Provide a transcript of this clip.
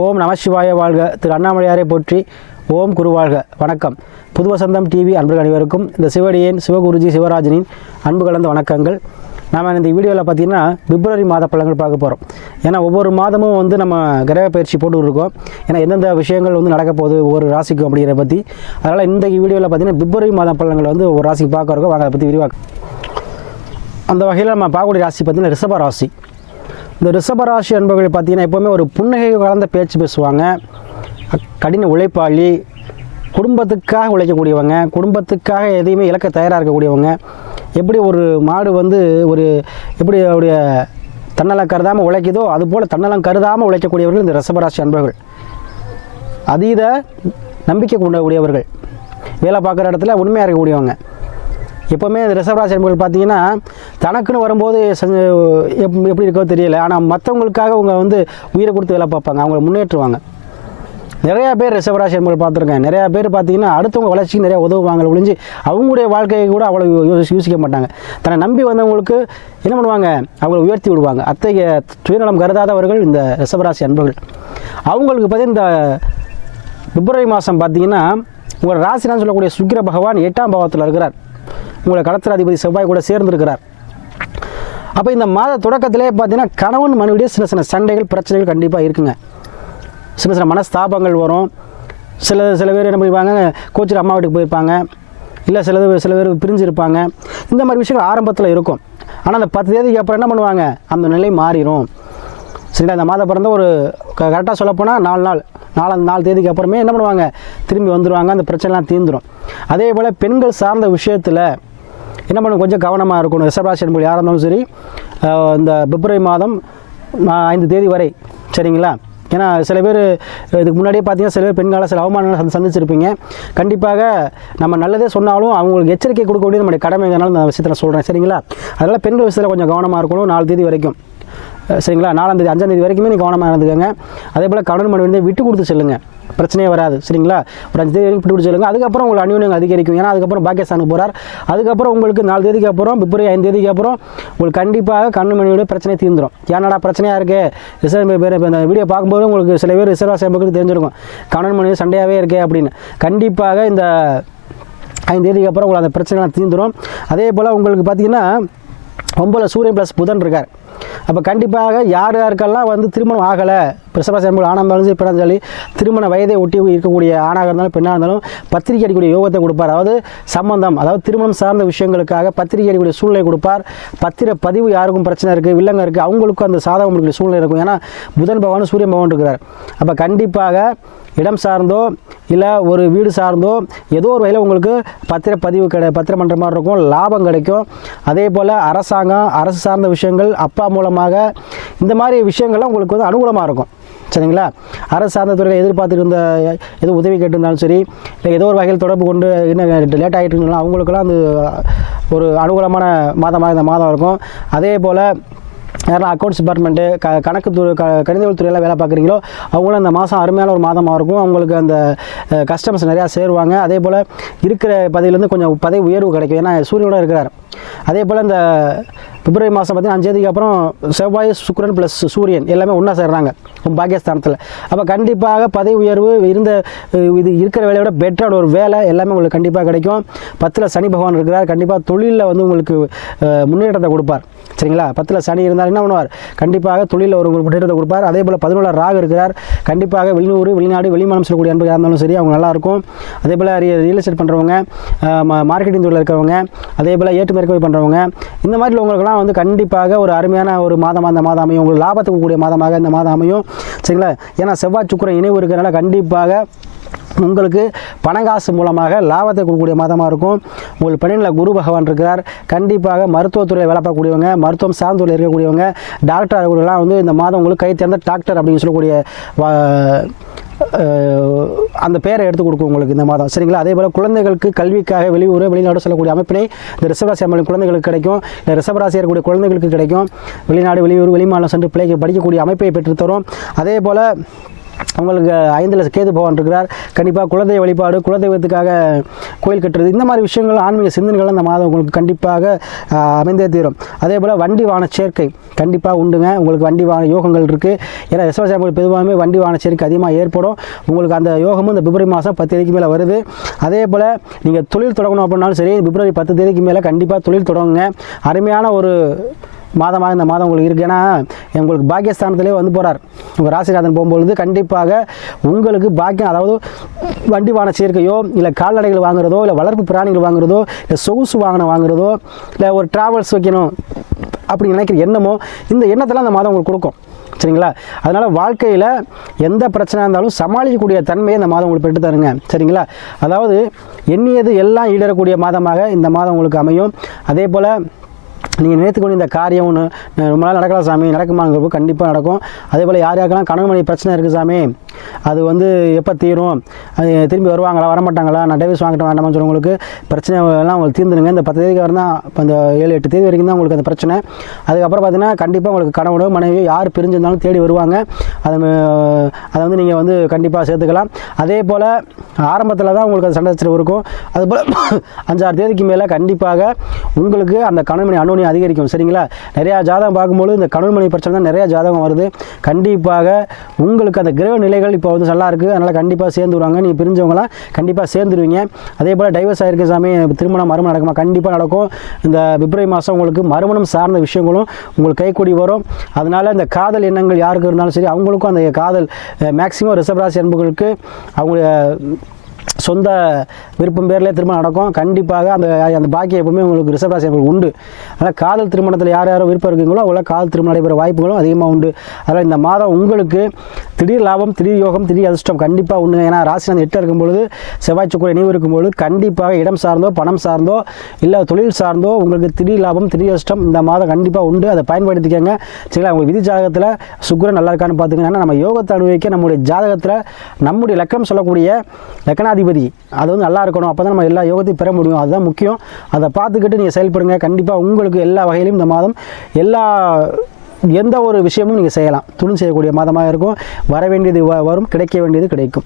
ஓம் நமசிவாய வாழ்க. திரு அண்ணாமலையாரை போற்றி ஓம் குருவாழ்க வணக்கம். புது வசந்தம் டிவி அன்பர்கள் அனைவருக்கும் இந்த சிவடியின் சிவகுருஜி சிவராஜனின் அன்பு கலந்த வணக்கங்கள். நாம் இந்த வீடியோவில் பார்த்தீங்கன்னா பிப்ரவரி மாத பழங்கள் பார்க்க போகிறோம் ஏன்னா ஒவ்வொரு மாதமும் வந்து நம்ம கிரக பயிற்சி போட்டு இருக்கோம் ஏன்னா எந்தெந்த விஷயங்கள் வந்து நடக்க போகுது ஒவ்வொரு ராசிக்கும் அப்படிங்கிறத பற்றி அதனால் இந்த வீடியோவில் பார்த்தீங்கன்னா பிப்ரவரி மாத பழங்கள் வந்து ஒரு ராசிக்கு பார்க்க இருக்கோம். வாங்க அதை பற்றி விரிவாக்க அந்த வகையில் நம்ம பார்க்கக்கூடிய ராசி பார்த்தீங்கன்னா ரிஷப ராசி. இந்த ரிஷபராசி என்பவர்கள் பார்த்தீங்கன்னா எப்போவுமே ஒரு புன்னகை கலந்த பேச்சு பேசுவாங்க. கடின உழைப்பாளி குடும்பத்துக்காக உழைக்கக்கூடியவங்க குடும்பத்துக்காக எதையுமே இழக்க தயாராக இருக்கக்கூடியவங்க. எப்படி ஒரு மாடு வந்து ஒரு எப்படி அவருடைய தன்னலம் கருதாமல் உழைக்குதோ அதுபோல் தன்னலம் கருதாமல் உழைக்கக்கூடியவர்கள் இந்த ரிஷபராசி அன்பர்கள். அதீத நம்பிக்கை கொண்டக்கூடியவர்கள். வேலை பார்க்குற இடத்துல உண்மையாக இருக்கக்கூடியவங்க. எப்போவுமே இந்த ரிசர்வராசி என்பர்கள் பார்த்தீங்கன்னா தனக்குன்னு வரும்போது எப் எப்படி இருக்கோ தெரியல. ஆனால் மற்றவங்களுக்காக அவங்க வந்து உயிரை கொடுத்து வேலை பார்ப்பாங்க. அவங்க முன்னேற்றுவாங்க. நிறையா பேர் ரிசர்வராசி என்பர்கள் பார்த்துருக்கேன். நிறையா பேர் பார்த்தீங்கன்னா அடுத்தவங்க வளர்ச்சிக்கு நிறையா உதவுவாங்க ஒழிஞ்சு அவங்களுடைய வாழ்க்கையை கூட அவ்வளோ யோசி- யோசிக்க மாட்டாங்க. தன்னை நம்பி வந்தவங்களுக்கு என்ன பண்ணுவாங்க? அவங்களை உயர்த்தி விடுவாங்க. அத்தகைய சுயநலம் கருதாதவர்கள் இந்த ரிசர்வராசி அன்பர்கள். அவங்களுக்கு பார்த்தீங்கன்னா இந்த பிப்ரவரி மாதம் பார்த்தீங்கன்னா உங்கள் ராசினான்னு சொல்லக்கூடிய சுக்கிர பகவான் எட்டாம் பாவத்தில் இருக்கிறார். உங்களை கடத்திராதிபதி செவ்வாய் கூட சேர்ந்திருக்கிறார். அப்போ இந்த மாத தொடக்கத்திலே பார்த்தீங்கன்னா கணவன் மனைவிடைய சின்ன சின்ன சண்டைகள் பிரச்சனைகள் கண்டிப்பாக இருக்குங்க. சின்ன சின்ன மனஸ்தாபங்கள் வரும். சில சில பேர் என்ன பண்ணிப்பாங்க கோச்சர் அம்மா வீட்டுக்கு போயிருப்பாங்க. இல்லை சில சில பேர் பிரிஞ்சிருப்பாங்க. இந்த மாதிரி விஷயங்கள் ஆரம்பத்தில் இருக்கும். ஆனால் அந்த பத்து தேதிக்கு அப்புறம் என்ன பண்ணுவாங்க? அந்த நிலை மாறிடும் சரிங்களா? இந்த மாதம் பிறந்த ஒரு கரெக்டாக சொல்லப்போனால் நாலு நாள் நாலு நாலு தேதிக்கு அப்புறமே என்ன பண்ணுவாங்க? திரும்பி வந்துடுவாங்க அந்த பிரச்சனைலாம் தீர்ந்துடும் அதே போல் பெண்கள் சார்ந்த விஷயத்தில் என்ன பண்ணணும் கொஞ்சம் கவனமாக இருக்கணும். ரிசர்வராசி என்பது யாராக இருந்தாலும் சரி இந்த பிப்ரவரி மாதம் ஐந்து தேதி வரை சரிங்களா? ஏன்னா சில பேர் இதுக்கு முன்னாடியே பார்த்தீங்கன்னா சில பேர் பெண்கால சில அவமானங்களை சந்தி- சந்திச்சிருப்பீங்க. கண்டிப்பாக நம்ம நல்லதே சொன்னாலும் அவங்களுக்கு எச்சரிக்கை கொடுக்க வேண்டியது நம்முடைய கடமை. இந்த விஷயத்தை நான் சொல்கிறேன் சரிங்களா? அதனால் பெண்கள் விஷயத்தில் கொஞ்சம் கவனமாக இருக்கணும். நாலு தேதி வரைக்கும். சரிங்களா? நாலாம் தேதி அஞ்சாம் தேதி வரைக்குமே நீங்கள் கவனமாக இருந்துக்கோங்க. அதே போல் கடன் மனைவி வந்து விட்டு கொடுத்து செல்லுங்க. பிரச்சனையே வராது சரிங்களா? ஒரு அஞ்சு தேதி வரைக்கும் விட்டு கொடுத்து செல்லுங்க. அதுக்கப்புறம் உங்களுக்கு அந்யோன்யம் அதிகரிக்கும். ஏன்னா அதுக்கப்புறம் பாக்கியஸ்தானுக்கு போகிறார் அதுக்கப்புறம் உங்களுக்கு நாலு தேதிக்கு அப்புறம் பிப்ரவரி ஐந்து தேதிக்கு அப்புறம் உங்களுக்கு கண்டிப்பாக கண்ணு மனைவியோட பிரச்சனை தீர்ந்துடும் ஏன்னாடா பிரச்சனையாக இருக்கே? ரிசர்வ் பேர் இப்போ இந்த வீடியோ பார்க்கும்போது உங்களுக்கு சில பேர் ரிசர்வா சேம்புக்கு தெரிஞ்சிருக்கும். கண்ணன் மனு சண்டையாகவே இருக்கே அப்படின்னு. கண்டிப்பாக இந்த ஐந்து தேதிக்கு அப்புறம் உங்களுக்கு அந்த பிரச்சனைலாம் தீர்ந்துடும் அதே போல் உங்களுக்கு பார்த்தீங்கன்னா ஒம்பதில் சூரியன் ப்ளஸ் புதன் இருக்கார். அப்போ கண்டிப்பாக யார் யாருக்கெல்லாம் வந்து திருமணம் ஆகலை பிரசவ சேம்பல் ஆணாக இருந்தாலும் சரி பெண்ணாக இருந்தாலும் திருமண வயதை ஒட்டி இருக்கக்கூடிய ஆணாக இருந்தாலும் பெண்ணாக இருந்தாலும் பத்திரிக்கை அடிக்கூடிய யோகத்தை கொடுப்பார். அதாவது சம்பந்தம் அதாவது திருமணம் சார்ந்த விஷயங்களுக்காக பத்திரிக்கை அடிக்கக்கூடிய சூழ்நிலை கொடுப்பார். பத்திர பதிவு யாருக்கும் பிரச்சனை இருக்குது வில்லங்க இருக்குது அவங்களுக்கும் அந்த சாதகம் இருக்கக்கூடிய சூழ்நிலை இருக்கும். ஏன்னா புதன் பகவான் சூரியன் பகவான் இருக்கிறார் அப்போ கண்டிப்பாக இடம் சார்ந்தோ இல்லை ஒரு வீடு சார்ந்தோ ஏதோ ஒரு வகையில் உங்களுக்கு பத்திர பதிவு கிடை பத்திரம் பண்ணுற மாதிரி இருக்கும் லாபம் கிடைக்கும். அதே போல் அரசாங்கம் அரசு சார்ந்த விஷயங்கள் அப்பா மூலமாக இந்த மாதிரி விஷயங்கள்லாம் உங்களுக்கு வந்து அனுகூலமாக இருக்கும். சரிங்களா? அரசு சார்ந்த துறையில் எதிர்பார்த்துட்டு இருந்த எது உதவி கேட்டிருந்தாலும் சரி இல்லை ஏதோ ஒரு வகையில் தொடர்பு கொண்டு என்ன லேட் ஆகிட்டு இருந்தாலும் அவங்களுக்கெல்லாம் அது ஒரு அனுகூலமான மாதமாக இந்த மாதம் இருக்கும். அதே போல் யாரெல்லாம் அக்கௌண்ட்ஸ் டிபார்ட்மெண்ட்டு க கணக்கு துறை க கணிதவியல் துறையெல்லாம் வேலை பார்க்குறீங்களோ அவங்களும் அந்த மாதம் அருமையான ஒரு மாதமாக இருக்கும். அவங்களுக்கு அந்த கஸ்டமர்ஸ் நிறையா சேருவாங்க. அதே போல் இருக்கிற பதவியிலேருந்து கொஞ்சம் பதவி உயர்வு கிடைக்கும். ஏன்னா சூரியனோட இருக்கிறார். அதே போல் இந்த பிப்ரவரி மாதம் பார்த்தீங்கன்னா அஞ்சாந்தேதிக்கு அப்புறம் செவ்வாய் சுக்கரன் ப்ளஸ் சூரியன் எல்லாமே ஒன்றா சேர்றாங்க. பாகிஸ்தானத்தில் அப்போ கண்டிப்பாக பதவி உயர்வு இருந்த இது இருக்கிற வேலையை விட பெட்டரான ஒரு வேலை எல்லாமே உங்களுக்கு கண்டிப்பாக கிடைக்கும். பத்தில் சனி பகவான் இருக்கிறார். கண்டிப்பாக தொழிலில் வந்து உங்களுக்கு முன்னேற்றத்தை கொடுப்பார். சரிங்களா? பத்தில் சனி இருந்தால் என்ன பண்ணுவார்? கண்டிப்பாக தொழிலில் ஒரு உங்களுக்கு முன்னேற்றத்தை கொடுப்பார். அதே போல் பதினோரு ராகு இருக்கிறார். கண்டிப்பாக வெளியூர் வெளிநாடு வெளிமானம் செல்லக்கூடிய அன்பு இருந்தாலும் சரி அவங்க நல்லாயிருக்கும் அதே போல் ரியல் எஸ்டேட் பண்ணுறவங்க மார்க்கெட்டிங் துறையில் இருக்கிறவங்க அதே போல் ஏற்றுமதி இறக்குமதி பண்ணுறவங்க இந்த மாதிரி உங்களுக்குலாம் வந்து கண்டிப்பாக ஒரு அருமையான ஒரு மாதமாக அந்த மாதம் அமையும் உங்களுக்கு லாபத்துக்கு கூடிய மாதமாக இந்த மாதம் அமையும் சரிங்களா? ஏன்னா செவ்வாய் சுக்கிரன் இணைவு இருக்கிறனால கண்டிப்பாக உங்களுக்கு பணங்காசு மூலமாக லாபத்தை கொடுக்கக்கூடிய மாதமாக இருக்கும். உங்கள் பணியில் குரு பகவான் இருக்கிறார். கண்டிப்பாக மருத்துவத்துறையில் வேலை பார்க்கக்கூடியவங்க மருத்துவம் சார்ந்துள்ள இருக்கக்கூடியவங்க டாக்டர் இருக்கக்கூடியவங்களாம் வந்து இந்த மாதம் உங்களுக்கு கை தேர்ந்த டாக்டர் அப்படின்னு சொல்லக்கூடிய அந்த பேரை எடுத்து கொடுக்கும் உங்களுக்கு இந்த மாதம். சரிங்களா? அதே போல் குழந்தைகளுக்கு கல்விக்காக வெளியூர் வெளிநாடு செல்லக்கூடிய அமைப்பினை இந்த ரிசர்வராசி அம்மன் குழந்தைகளுக்கு கிடைக்கும். இந்த ரிசர்வராசி இருக்கக்கூடிய குழந்தைகளுக்கு கிடைக்கும். வெளிநாடு வெளியூர் வெளிமாநிலம் சென்று பிள்ளைக்கு படிக்கக்கூடிய அமைப்பை பெற்றுத்தரும். அதே போல் அவங்களுக்கு ஐந்தில் கேது பகவான் இருக்கிறார். கண்டிப்பாக குலதெய்வ வழிபாடு குலதெய்வத்துக்காக கோயில் கட்டுறது இந்த மாதிரி விஷயங்கள் ஆன்மீக சிந்தனைகள் அந்த மாதம் உங்களுக்கு கண்டிப்பாக அமைந்தே தீரும். அதே போல் வண்டி வாகன சேர்க்கை கண்டிப்பாக உண்டுங்க. உங்களுக்கு வண்டி வாகன யோகங்கள் இருக்குது ஏன்னா ரிசர்வ் பெரும்பாலுமே வண்டி வாகன சேர்க்கை அதிகமாக ஏற்படும். உங்களுக்கு அந்த யோகமும் இந்த பிப்ரவரி மாதம் பத்து தேதிக்கு மேலே வருது. அதே போல் நீங்கள் தொழில் தொடங்கணும் அப்படின்னாலும் சரி பிப்ரவரி பத்து தேதிக்கு மேலே கண்டிப்பாக தொழில் தொடங்குங்க. அருமையான ஒரு மாதமாக இந்த மாதம் உங்களுக்கு இருக்குது ஏன்னா உங்களுக்கு பாக்கியஸ்தானத்திலே வந்து போகிறார் உங்கள் ராசிநாதன் போகும்பொழுது கண்டிப்பாக உங்களுக்கு பாக்கியம் அதாவது வண்டி வாகன சேர்க்கையோ இல்லை கால்நடைகள் வாங்குறதோ இல்லை வளர்ப்பு பிராணிகள் வாங்குறதோ இல்லை சொகுசு வாகனம் வாங்குறதோ இல்லை ஒரு ட்ராவல்ஸ் வைக்கணும் அப்படி நினைக்கிற எண்ணமோ இந்த எண்ணத்தெல்லாம் அந்த மாதம் உங்களுக்கு கொடுக்கும். சரிங்களா? அதனால் வாழ்க்கையில் எந்த பிரச்சனை இருந்தாலும் சமாளிக்கக்கூடிய தன்மையை இந்த மாதம் உங்களுக்கு பெற்று தருங்க. சரிங்களா? அதாவது எண்ணியது எல்லாம் ஈடறக்கூடிய மாதமாக இந்த மாதம் உங்களுக்கு அமையும். அதே போல் நீங்கள் நினைத்துக்கொண்டு இந்த காரியம் ஒன்று ரொம்ப நாள் நடக்கலாம் சாமி நடக்குமாங்கிறப்போ கண்டிப்பாக நடக்கும். அதே போல் யார் யாருக்கெல்லாம் கணவன் மணி பிரச்சனை இருக்குது சாமி அது வந்து எப்போ தீரும்? அது திரும்பி வருவாங்களா வரமாட்டாங்களா? நான் டைவர்ஸ் வாங்கிட்டு வேண்டாமான்னு சொல்லுவங்களுக்கு பிரச்சனை எல்லாம் உங்களுக்கு தீர்ந்துடுங்க இந்த பத்து தேதிக்கு வரும் தான் இப்போ இந்த ஏழு எட்டு தேதி வரைக்கும் தான் உங்களுக்கு அந்த பிரச்சனை. அதுக்கப்புறம் பார்த்தீங்கன்னா கண்டிப்பாக உங்களுக்கு கணவனோ மனைவியோ யார் பிரிஞ்சிருந்தாலும் தேடி வருவாங்க. அதை அதை வந்து நீங்கள் வந்து கண்டிப்பாக சேர்த்துக்கலாம். அதே போல் ஆரம்பத்தில் தான் உங்களுக்கு அது சண்டை இருக்கும். அதுபோல் அஞ்சாறு தேதிக்கு மேலே கண்டிப்பாக உங்களுக்கு அந்த கணவன்மணி அன்னோனி அதிகரிக்கும். சரிங்களா? நிறையா ஜாதகம் பார்க்கும்போது இந்த கணவன்மணி பிரச்சனை தான் நிறையா ஜாதகம் வருது. கண்டிப்பாக உங்களுக்கு அந்த கிரக நிலைகள் இப்போ வந்து நல்லா இருக்குது அதனால் கண்டிப்பாக சேர்ந்து வருவாங்க. நீங்கள் பிரிஞ்சவங்களாம் கண்டிப்பாக சேர்ந்துருவீங்க. அதே போல் டைவர்ஸ் ஆகிருக்கு சாமி. திருமணம் மறுமணம் நடக்குமா? கண்டிப்பாக நடக்கும். இந்த பிப்ரவரி மாதம் உங்களுக்கு மறுமணம் சார்ந்த விஷயங்களும் உங்களுக்கு கைக்கூடி வரும். அதனால் இந்த காதல் எண்ணங்கள் யாருக்கு இருந்தாலும் சரி அவங்களுக்கும் அந்த காதல் மேக்சிமம் ரிஷபராசி அன்புகளுக்கு அவங்க சொந்த விருப்பம் பேர்லேயே திருமணம் நடக்கும். கண்டிப்பாக அந்த அந்த பாக்கியம் எப்பவுமே உங்களுக்கு ரிசர்வ் உங்களுக்கு உண்டு. அதனால் காதல் திருமணத்தில் யார் யாரோ விருப்பம் இருக்கீங்களோ அவ்வளோ காதல் திருமணம் நடைபெற வாய்ப்புகளும் அதிகமாக உண்டு. அதனால் இந்த மாதம் உங்களுக்கு திடீர் லாபம் திடீர் யோகம் திடீர் அதிர்ஷ்டம் கண்டிப்பாக உண்டு. ஏன்னா ராசிநாதன் எட்டு இருக்கும்பொழுது செவ்வாய் சுக்குரை நினைவு இருக்கும்பொழுது கண்டிப்பாக இடம் சார்ந்தோ பணம் சார்ந்தோ இல்லை தொழில் சார்ந்தோ உங்களுக்கு திடீர் லாபம் திடீர் அதிர்ஷ்டம் இந்த மாதம் கண்டிப்பாக உண்டு. அதை பயன்படுத்திக்கங்க. சரிங்களா? உங்கள் விதி ஜாதகத்தில் சுக்கிரன் நல்லா இருக்கான்னு பார்த்துக்கங்க. ஏன்னா நம்ம யோகத்தை அனுபவிக்க நம்முடைய ஜாதகத்தில் நம்முடைய லக்கணம் சொல்லக்கூடிய லக்கணாதிபதி அது வந்து நல்லா இருக்கணும். அப்போ தான் நம்ம எல்லா யோகத்தையும் பெற முடியும். அதுதான் முக்கியம். அதை பார்த்துக்கிட்டு நீங்கள் செயல்படுங்க. கண்டிப்பாக உங்களுக்கு எல்லா வகையிலும் இந்த மாதம் எல்லா எந்த ஒரு விஷயமும் நீங்கள் செய்யலாம். துணி செய்யக்கூடிய மாதமாக இருக்கும். வர வேண்டியது வ- வரும். கிடைக்க வேண்டியது கிடைக்கும்.